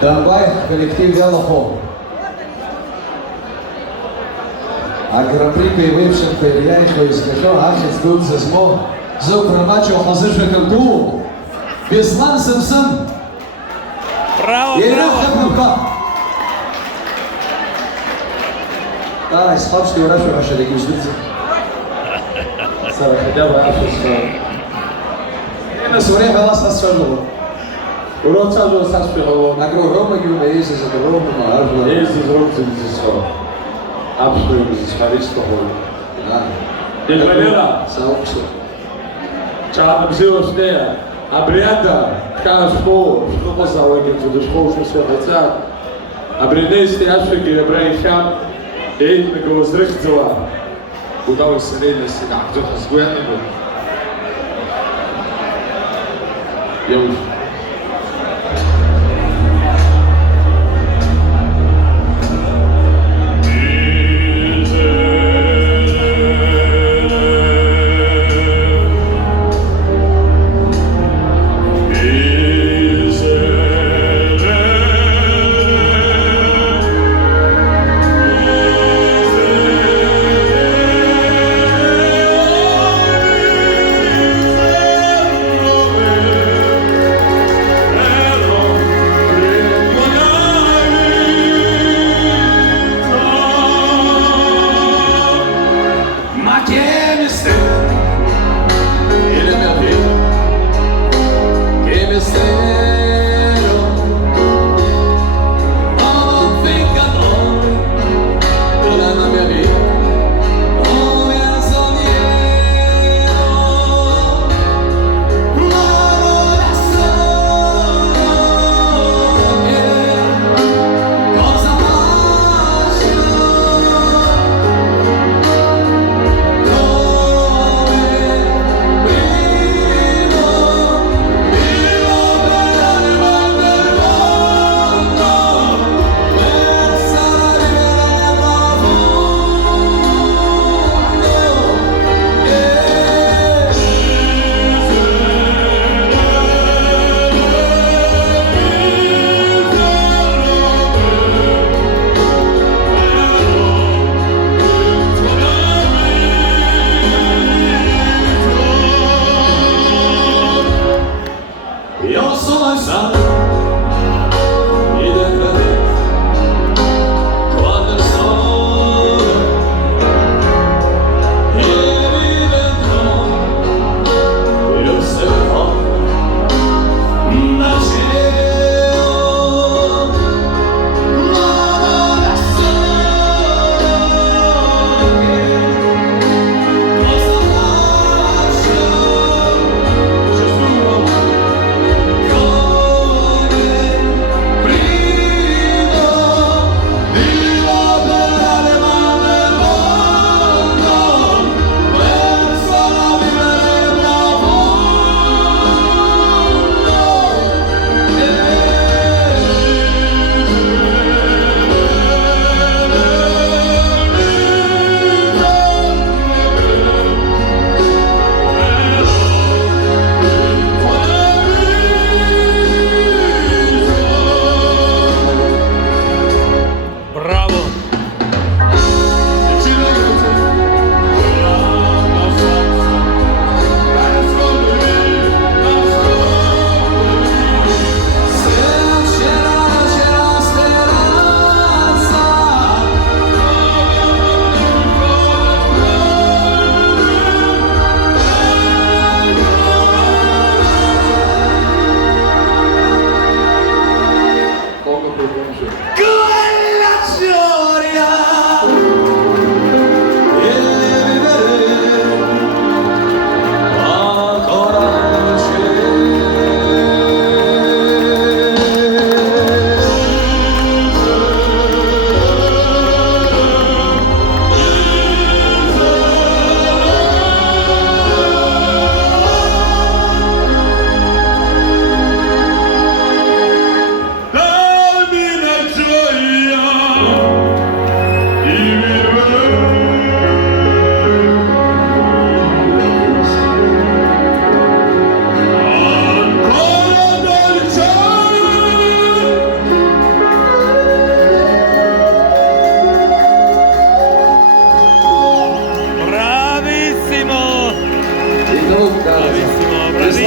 Трамвай, коллектив Ялохов. А гран-при появившим Перьянико изкажу, ахец гуд зазмо, зо промачо хазыша калду, Беслан Самсон. Браво, браво! Да, слабший урашу ваша регистрация. Хотя бы на сегодня голос насчёт. Урод сразу саспел. На грома гюма есть за грома, а Есть из рук за Абсолютно исторического. Да. Дед Валера, Сообщество. чао, взял что обряда, как школу, что позалаги, до школы что все хотят. Обряды стоящие, где брайхам, и на кого зрыхтела. Куда вы средились, а кто-то с гуями. Я уже.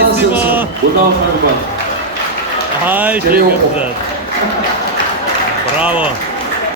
Bravissimo! Guten Abend, mein Mann. Hi, Cheerio. Bravo!